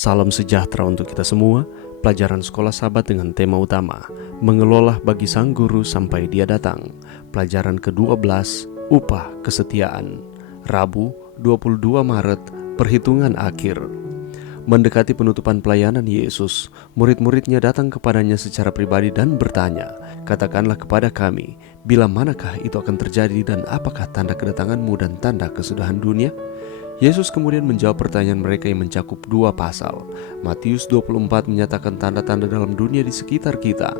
Salam sejahtera untuk kita semua. Pelajaran Sekolah Sabat dengan tema utama Mengelola bagi sang guru sampai dia datang. Pelajaran ke-12, Upah Kesetiaan. Rabu, 22 Maret, Perhitungan Akhir. Mendekati penutupan pelayanan Yesus, murid-muridnya datang kepadanya secara pribadi dan bertanya, "Katakanlah kepada kami, bila manakah itu akan terjadi dan apakah tanda kedatanganmu dan tanda kesudahan dunia?" Yesus kemudian menjawab pertanyaan mereka yang mencakup 2 pasal. Matius 24 menyatakan tanda-tanda dalam dunia di sekitar kita,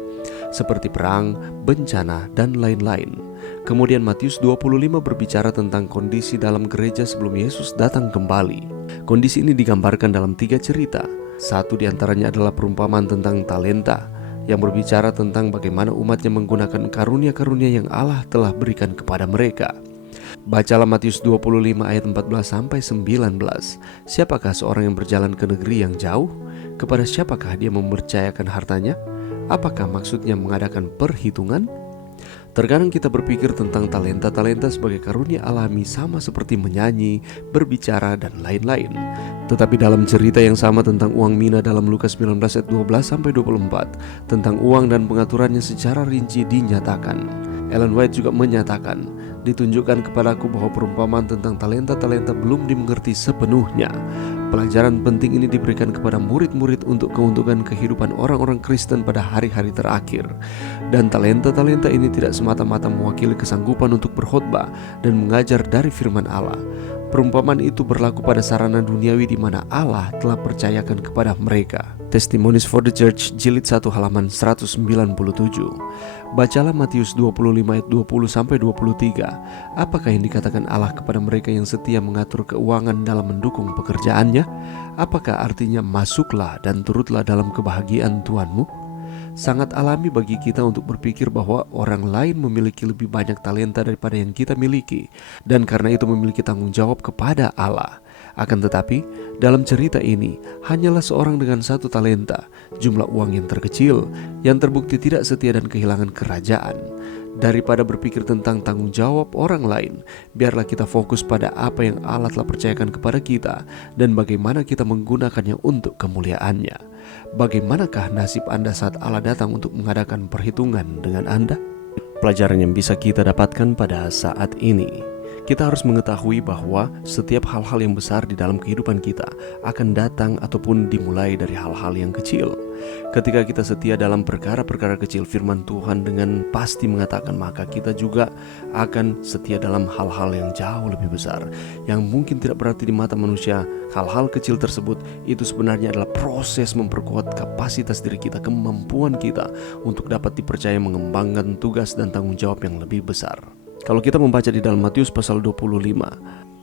seperti perang, bencana, dan lain-lain. Kemudian Matius 25 berbicara tentang kondisi dalam gereja sebelum Yesus datang kembali. Kondisi ini digambarkan dalam 3 cerita. Satu diantaranya adalah perumpamaan tentang talenta, yang berbicara tentang bagaimana umatnya menggunakan karunia-karunia yang Allah telah berikan kepada mereka. Bacalah Matius 25 ayat 14-19. Siapakah seorang yang berjalan ke negeri yang jauh? Kepada siapakah dia mempercayakan hartanya? Apakah maksudnya mengadakan perhitungan? Terkadang kita berpikir tentang talenta-talenta sebagai karunia alami, sama seperti menyanyi, berbicara, dan lain-lain. Tetapi dalam cerita yang sama tentang uang mina dalam Lukas 19 ayat 12-24, tentang uang dan pengaturannya secara rinci dinyatakan. Ellen White juga menyatakan, "Ditunjukkan kepadaku bahwa perumpamaan tentang talenta-talenta belum dimengerti sepenuhnya. Pelajaran penting ini diberikan kepada murid-murid untuk keuntungan kehidupan orang-orang Kristen pada hari-hari terakhir. Dan talenta-talenta ini tidak semata-mata mewakili kesanggupan untuk berkhotbah dan mengajar dari firman Allah. Perumpamaan itu berlaku pada sarana duniawi di mana Allah telah percayakan kepada mereka." Testimonies for the Church, jilid 1 halaman 197. Bacalah Matius 25 ayat 20-23. Apakah yang dikatakan Allah kepada mereka yang setia mengatur keuangan dalam mendukung pekerjaannya? Apakah artinya masuklah dan turutlah dalam kebahagiaan Tuhanmu? Sangat alami bagi kita untuk berpikir bahwa orang lain memiliki lebih banyak talenta daripada yang kita miliki, dan karena itu memiliki tanggung jawab kepada Allah. Akan tetapi, dalam cerita ini, hanyalah seorang dengan 1 talenta, jumlah uang yang terkecil, yang terbukti tidak setia dan kehilangan kerajaan. Daripada berpikir tentang tanggung jawab orang lain, biarlah kita fokus pada apa yang Allah telah percayakan kepada kita dan bagaimana kita menggunakannya untuk kemuliaannya. Bagaimanakah nasib Anda saat Allah datang untuk mengadakan perhitungan dengan Anda? Pelajaran yang bisa kita dapatkan pada saat ini, kita harus mengetahui bahwa setiap hal-hal yang besar di dalam kehidupan kita akan datang ataupun dimulai dari hal-hal yang kecil. Ketika kita setia dalam perkara-perkara kecil, firman Tuhan dengan pasti mengatakan maka kita juga akan setia dalam hal-hal yang jauh lebih besar, yang mungkin tidak berarti di mata manusia. Hal-hal kecil tersebut itu sebenarnya adalah proses memperkuat kapasitas diri kita, kemampuan kita untuk dapat dipercaya mengembangkan tugas dan tanggung jawab yang lebih besar. Kalau kita membaca di dalam Matius pasal 25,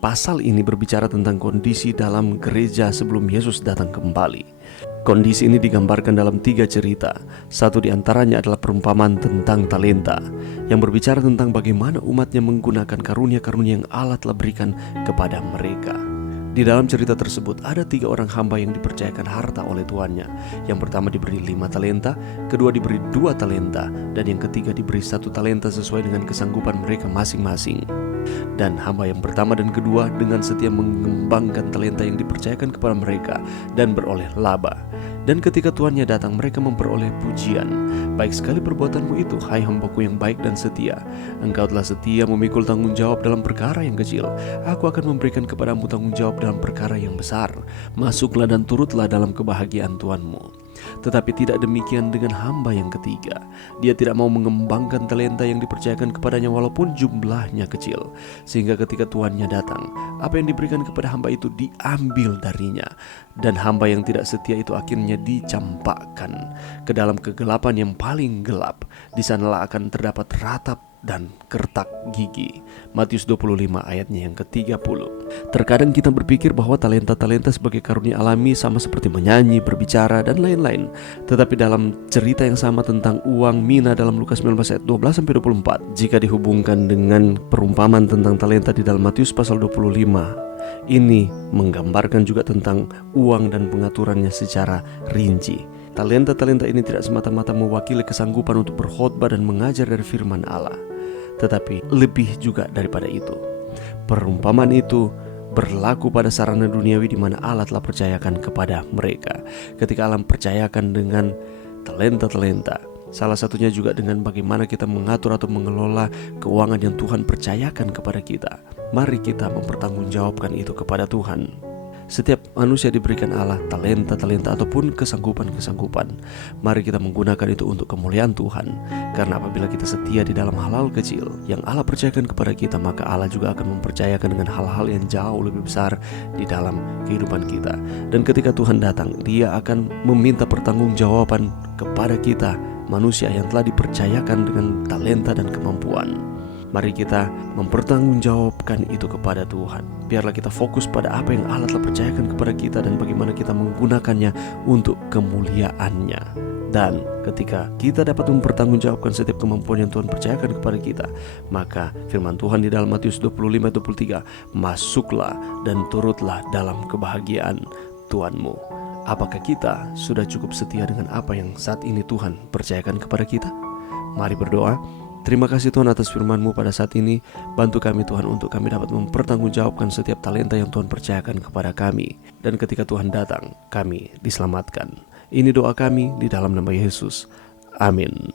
pasal ini berbicara tentang kondisi dalam gereja sebelum Yesus datang kembali. Kondisi ini digambarkan dalam 3 cerita. Satu diantaranya adalah perumpamaan tentang talenta, yang berbicara tentang bagaimana umatnya menggunakan karunia-karunia yang Allah telah berikan kepada mereka. Di dalam cerita tersebut ada 3 orang hamba yang dipercayakan harta oleh tuannya. Yang pertama diberi 5 talenta, kedua diberi 2 talenta, dan yang ketiga diberi 1 talenta sesuai dengan kesanggupan mereka masing-masing. Dan hamba yang pertama dan kedua dengan setia mengembangkan talenta yang dipercayakan kepada mereka dan beroleh laba. Dan ketika tuannya datang, mereka memperoleh pujian. "Baik sekali perbuatanmu itu, hai hambaku yang baik dan setia. Engkau telah setia memikul tanggung jawab dalam perkara yang kecil. Aku akan memberikan kepadamu tanggung jawab dalam perkara yang besar. Masuklah dan turutlah dalam kebahagiaan Tuhanmu." Tetapi tidak demikian dengan hamba yang ketiga. Dia tidak mau mengembangkan talenta yang dipercayakan kepadanya walaupun jumlahnya kecil. Sehingga ketika tuannya datang, apa yang diberikan kepada hamba itu diambil darinya. Dan hamba yang tidak setia itu akhirnya dicampakkan ke dalam kegelapan yang paling gelap. Di sanalah akan terdapat ratap dan kertak gigi. Matius 25 ayatnya yang ke-30. Terkadang kita berpikir bahwa talenta-talenta sebagai karunia alami sama seperti menyanyi, berbicara, dan lain-lain. Tetapi dalam cerita yang sama tentang uang mina dalam Lukas 19 ayat 12-24, jika dihubungkan dengan perumpamaan tentang talenta di dalam Matius pasal 25, ini menggambarkan juga tentang uang dan pengaturannya secara rinci. Talenta-talenta ini tidak semata-mata mewakili kesanggupan untuk berkhotbah dan mengajar dari firman Allah, tetapi lebih juga daripada itu. Perumpamaan itu berlaku pada sarana duniawi di mana Allah telah percayakan kepada mereka. Ketika Allah percayakan dengan talenta-talenta, salah satunya juga dengan bagaimana kita mengatur atau mengelola keuangan yang Tuhan percayakan kepada kita. Mari kita mempertanggungjawabkan itu kepada Tuhan. Setiap manusia diberikan Allah talenta-talenta ataupun kesanggupan-kesanggupan. Mari kita menggunakan itu untuk kemuliaan Tuhan. Karena apabila kita setia di dalam hal-hal kecil yang Allah percayakan kepada kita, maka Allah juga akan mempercayakan dengan hal-hal yang jauh lebih besar di dalam kehidupan kita. Dan ketika Tuhan datang, Dia akan meminta pertanggungjawaban kepada kita, manusia yang telah dipercayakan dengan talenta dan kemampuan. Mari kita mempertanggungjawabkan itu kepada Tuhan. Biarlah kita fokus pada apa yang Allah telah percayakan kepada kita dan bagaimana kita menggunakannya untuk kemuliaannya. Dan ketika kita dapat mempertanggungjawabkan setiap kemampuan yang Tuhan percayakan kepada kita, maka firman Tuhan di dalam Matius 25:23, masuklah dan turutlah dalam kebahagiaan Tuhanmu. Apakah kita sudah cukup setia dengan apa yang saat ini Tuhan percayakan kepada kita? Mari berdoa. Terima kasih Tuhan atas firman-Mu pada saat ini. Bantu kami Tuhan untuk kami dapat mempertanggungjawabkan setiap talenta yang Tuhan percayakan kepada kami. Dan ketika Tuhan datang, kami diselamatkan. Ini doa kami di dalam nama Yesus. Amin.